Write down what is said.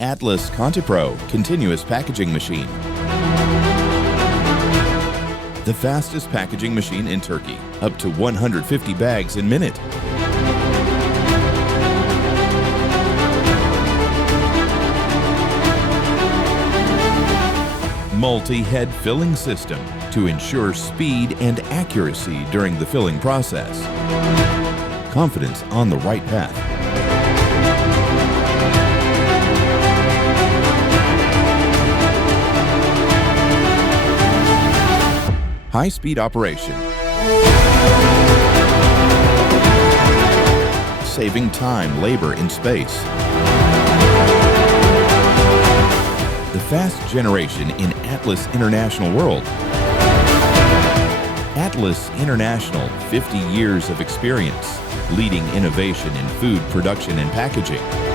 Atlas ContiPro continuous packaging machine. The fastest packaging machine in Turkey, up to 150 bags a minute. Multi-head filling system to ensure speed and accuracy during the filling process. Confidence on the right path. High-speed operation. Saving time, labor, and space. The fast generation in Atlas International World. Atlas International, 50 years of experience, leading innovation in food production and packaging.